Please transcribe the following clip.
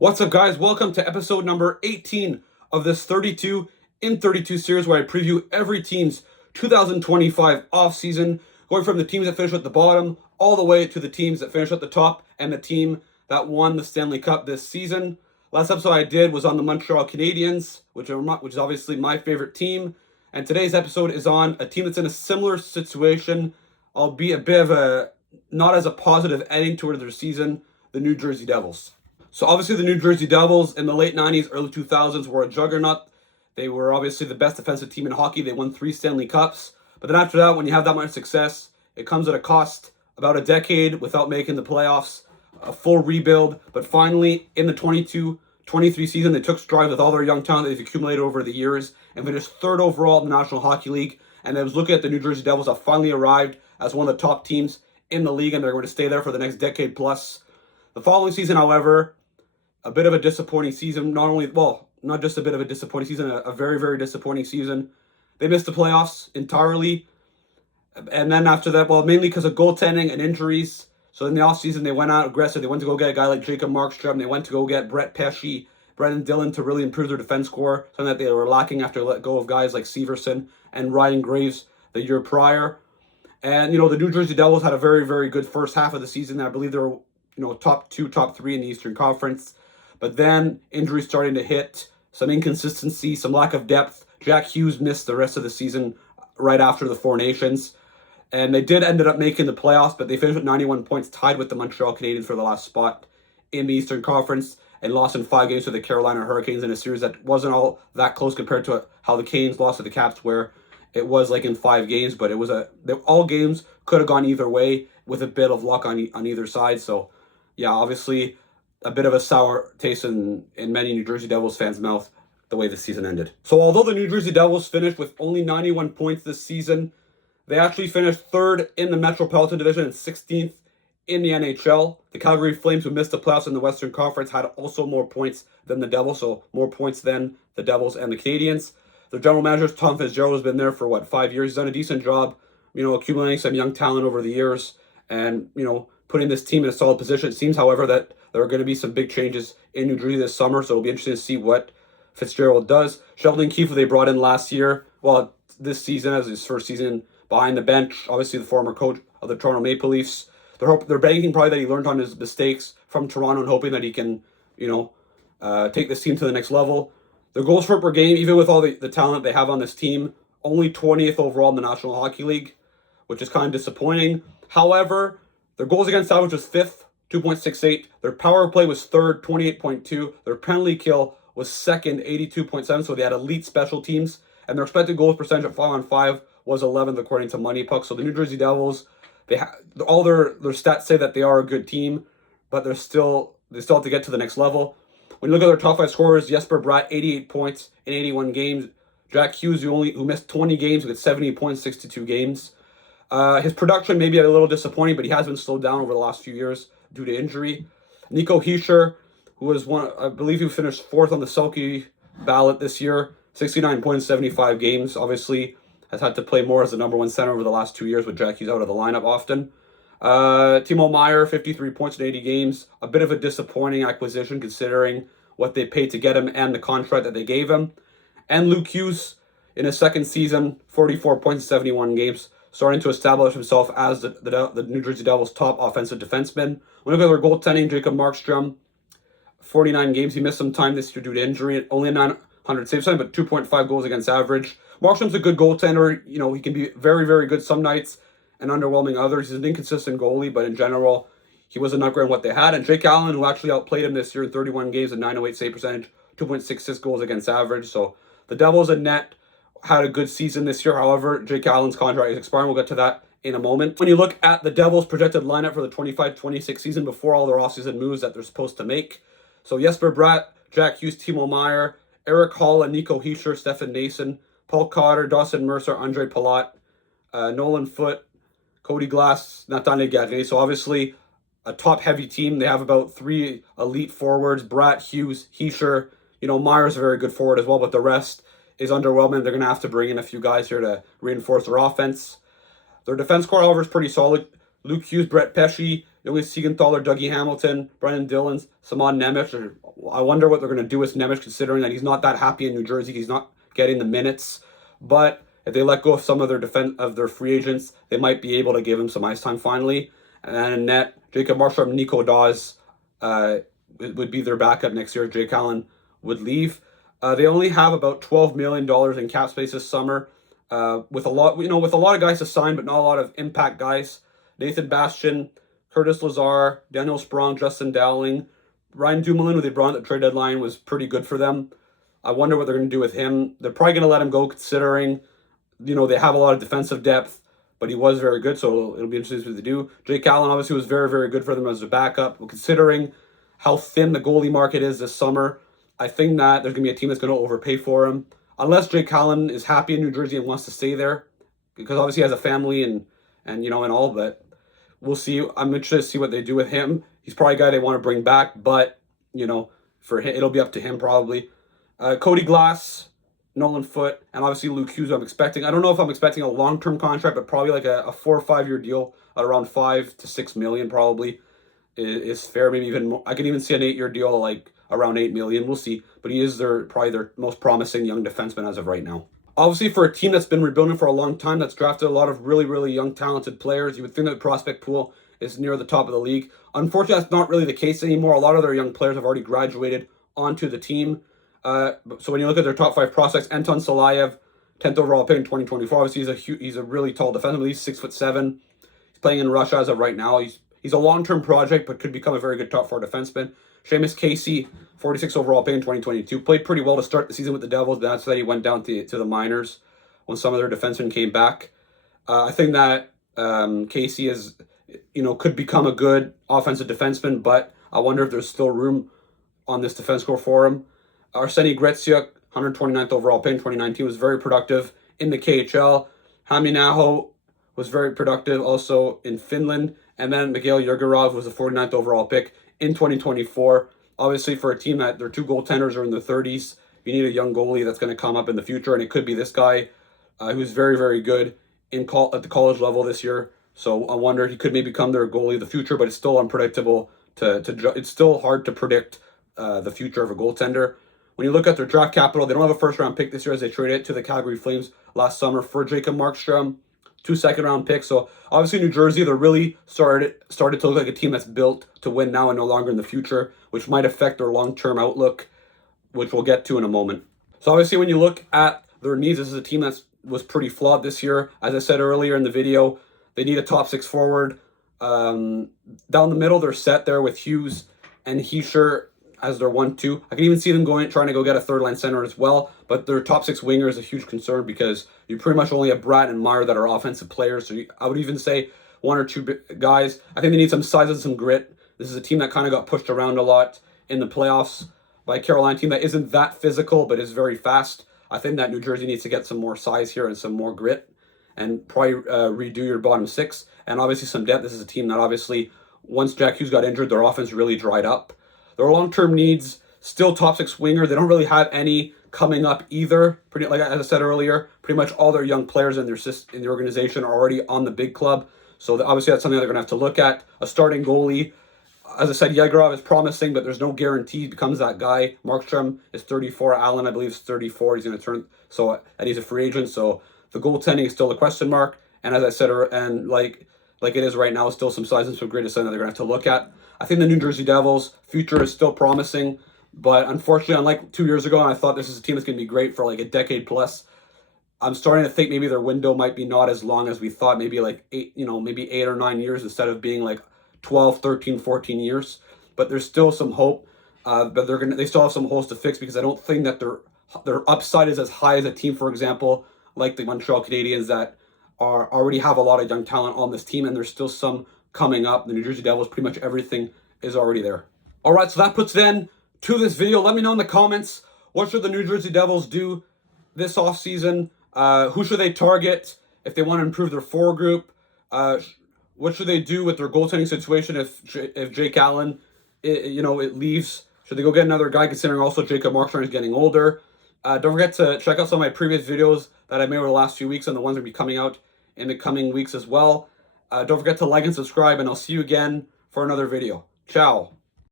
What's up, guys? Welcome to episode number 18 of this 32 in 32 series where I preview every team's 2025 offseason, going from the teams that finish at the bottom all the way to the teams that finish at the top and the team that won the Stanley Cup this season. Last episode I did was on the Montreal Canadiens, which is obviously my favorite team. And today's episode is on a team that's in a similar situation, albeit a bit of a not as a positive ending toward their season, the New Jersey Devils. So obviously the New Jersey Devils in the late 90s, early 2000s were a juggernaut. They were obviously the best defensive team in hockey. They won 3 Stanley Cups. But then after that, when you have that much success, it comes at a cost. About a decade without making the playoffs, a full rebuild. But finally, in the 22-23 season, they took stride with all their young talent that they've accumulated over the years and finished third overall in the National Hockey League. And I was looking at the New Jersey Devils that finally arrived as one of the top teams in the league, and they're going to stay there for the next decade plus. The following season, however, a bit of a disappointing season. Not just a bit of a disappointing season, a very, very disappointing season. They missed the playoffs entirely. And then after that, mainly because of goaltending and injuries. So in the offseason, they went out aggressive. They went to go get a guy like Jacob Markstrom. They went to go get Brett Pesce, Brendan Dillon to really improve their defense core, something that they were lacking after let go of guys like Severson and Ryan Graves the year prior. And, the New Jersey Devils had a very, very good first half of the season. I believe they were, top 2, top 3 in the Eastern Conference. But then injuries starting to hit, some inconsistency, some lack of depth. Jack Hughes missed the rest of the season right after the Four Nations. And they ended up making the playoffs, but they finished with 91 points, tied with the Montreal Canadiens for the last spot in the Eastern Conference, and lost in 5 games to the Carolina Hurricanes in a series that wasn't all that close compared to how the Canes lost to the Caps, where it was like in 5 games, but all games could have gone either way with a bit of luck on either side. So, yeah, obviously a bit of a sour taste in many New Jersey Devils fans' mouth the way the season ended. So although the New Jersey Devils finished with only 91 points this season, they actually finished third in the Metropolitan Division and 16th in the NHL. The Calgary Flames, who missed the playoffs in the Western Conference, had also more points than the Devils, so more points than the Devils and the Canadiens. Their general manager, Tom Fitzgerald, has been there for 5 years. He's done a decent job, accumulating some young talent over the years and, putting this team in a solid position. It seems, however, that there are going to be some big changes in New Jersey this summer, so it'll be interesting to see what Fitzgerald does. Sheldon Keefe, they brought in last year, this season as his first season behind the bench, obviously the former coach of the Toronto Maple Leafs. They're banking probably that he learned on his mistakes from Toronto and hoping that he can, take this team to the next level. Their goals for per game, even with all the talent they have on this team, only 20th overall in the National Hockey League, which is kind of disappointing. However, their goals against average was 5th, 2.68. Their power play was 3rd, 28.2. Their penalty kill was 2nd, 82.7. So they had elite special teams. And their expected goals percentage at 5-on-5 was 11th according to Money Puck. So the New Jersey Devils, all their stats say that they are a good team, but they still have to get to the next level. When you look at their top 5 scorers, Jesper Bratt, 88 points in 81 games. Jack Hughes, who missed 20 games with 70 points, 62 games. His production may be a little disappointing, but he has been slowed down over the last few years due to injury. Nico Hischier, who was I believe he finished 4th on the Selke ballot this year, 69 points, 75 games. Obviously, has had to play more as the number 1 center over the last 2 years with Jack Hughes out of the lineup often. Timo Meier, 53 points in 80 games. A bit of a disappointing acquisition considering what they paid to get him and the contract that they gave him. And Luke Hughes, in his second season, 44 points in 71 games, starting to establish himself as the New Jersey Devils' top offensive defenseman. When you look at their goaltending, Jacob Markstrom, 49 games. He missed some time this year due to injury. Only 900 save time, but 2.5 goals against average. Markstrom's a good goaltender. He can be very, very good some nights and underwhelming others. He's an inconsistent goalie, but in general, he was an upgrade on what they had. And Jake Allen, who actually outplayed him this year in 31 games, a 908 save percentage, 2.66 goals against average. So the Devils in net had a good season this year. However, Jake Allen's contract is expiring. We'll get to that in a moment. When you look at the Devils' projected lineup for the 25-26 season before all their offseason moves that they're supposed to make. So Jesper Bratt, Jack Hughes, Timo Meier, Eric Hall, and Nico Hischier, Stefan Nason, Paul Cotter, Dawson Mercer, Andre Palat, Nolan Foote, Cody Glass, Nathan Garret. So obviously a top-heavy team. They have about 3 elite forwards, Bratt, Hughes, Hischier. Meier's a very good forward as well, but the rest is underwhelming. They're going to have to bring in a few guys here to reinforce their offense. Their defense core, however, is pretty solid. Luke Hughes, Brett Pesce, Only Siegenthaler, Dougie Hamilton, Brendan Dillons, Simon Nemec. I wonder what they're going to do with Nemec, considering that he's not that happy in New Jersey. He's not getting the minutes. But if they let go of some of their free agents, they might be able to give him some ice time finally. And then in net, Jacob Markstrom, Nico Dawes would be their backup next year. Jake Allen would leave. They only have about $12 million in cap space this summer, with a lot of guys to sign, but not a lot of impact guys. Nathan Bastian, Curtis Lazar, Daniel Sprong, Justin Dowling, Ryan Dumoulin, who they brought at the trade deadline, was pretty good for them. I wonder what they're going to do with him. They're probably going to let him go, considering they have a lot of defensive depth, but he was very good, so it'll be interesting to see what they do. Jake Allen obviously was very, very good for them as a backup. Considering how thin the goalie market is this summer, I think that there's going to be a team that's going to overpay for him. Unless Jake Allen is happy in New Jersey and wants to stay there, because obviously he has a family and all, but we'll see. I'm interested to see what they do with him. He's probably a guy they want to bring back, but, for him, it'll be up to him probably. Cody Glass, Nolan Foote, and obviously Luke Hughes I'm expecting. I don't know if I'm expecting a long-term contract, but probably like a 4 or 5 year deal at around $5 to $6 million probably is fair. Maybe even more. I can even see an 8-year deal like around $8 million. We'll see. But he is probably their most promising young defenseman as of right now. Obviously, for a team that's been rebuilding for a long time, that's drafted a lot of really, really young, talented players, you would think that the prospect pool is near the top of the league. Unfortunately, that's not really the case anymore. A lot of their young players have already graduated onto the team. So when you look at their top 5 prospects, Anton Salayev, 10th overall pick in 2024. Obviously, he's a really tall defenseman. He's 6'7". He's playing in Russia as of right now. He's a long-term project, but could become a very good top 4 defenseman. Seamus Casey, 46th overall pick in 2022. Played pretty well to start the season with the Devils, but that's why he went down to the minors when some of their defensemen came back. I think that Casey could become a good offensive defenseman, but I wonder if there's still room on this defense core for him. Arseny Gretsiuk, 129th overall pick in 2019, was very productive in the KHL. Haminaho was very productive also in Finland. And then Mikhail Yegorov was the 49th overall pick in 2024. Obviously, for a team that their 2 goaltenders are in their 30s, you need a young goalie that's going to come up in the future, and it could be this guy who's very, very good at the college level this year. So I wonder, he could maybe become their goalie of the future, but it's still unpredictable. It's still hard to predict the future of a goaltender. When you look at their draft capital, they don't have a first-round pick this year as they traded it to the Calgary Flames last summer for Jacob Markstrom, 2 second-round picks. So obviously New Jersey, they're really started to look like a team that's built to win now and no longer in the future, which might affect their long-term outlook, which we'll get to in a moment. So obviously when you look at their needs, this is a team that was pretty flawed this year. As I said earlier in the video, they need a top 6 forward. Down the middle, they're set there with Hughes and Heischer as their 1-2. I can even see them trying to go get a third-line center as well, but their top 6 winger is a huge concern because you pretty much only have Bratt and Meyer that are offensive players. So I would even say 1 or 2 guys. I think they need some size and some grit. This is a team that kind of got pushed around a lot in the playoffs by a Carolina team that isn't that physical but is very fast. I think that New Jersey needs to get some more size here and some more grit and probably redo your bottom 6. And obviously some depth. This is a team that obviously, once Jack Hughes got injured, their offense really dried up. Their long-term needs, still top 6 winger. They don't really have any coming up either. Like as I said earlier, pretty much all their young players in the organization are already on the big club. So obviously that's something they're going to have to look at. A starting goalie. As I said, Yegorov is promising, but there's no guarantee he becomes that guy. Markstrom is 34. Allen, I believe, is 34. He's going to turn, and he's a free agent. So the goaltending is still a question mark. And as I said, and like it is right now, still some size and some grit is something that they're going to have to look at. I think the New Jersey Devils' future is still promising, but unfortunately, unlike 2 years ago, and I thought this is a team that's going to be great for like a decade plus, I'm starting to think maybe their window might be not as long as we thought, maybe like 8 or 9 years instead of being like 12, 13, 14 years. But there's still some hope, but they still have some holes to fix because I don't think that their upside is as high as a team, for example, like the Montreal Canadiens that already have a lot of young talent on this team, and there's still some coming up. The New Jersey Devils, pretty much everything is already there. All right, so that puts an end to this video. Let me know in the comments, what should the New Jersey Devils do this offseason? Who should they target if they want to improve their forward group? What should they do with their goaltending situation if Jake Allen, it leaves? Should they go get another guy, considering also Jacob Markstrom is getting older? Don't forget to check out some of my previous videos that I made over the last few weeks, and the ones that will be coming out in the coming weeks as well. Don't forget to like and subscribe, and I'll see you again for for another video. Ciao.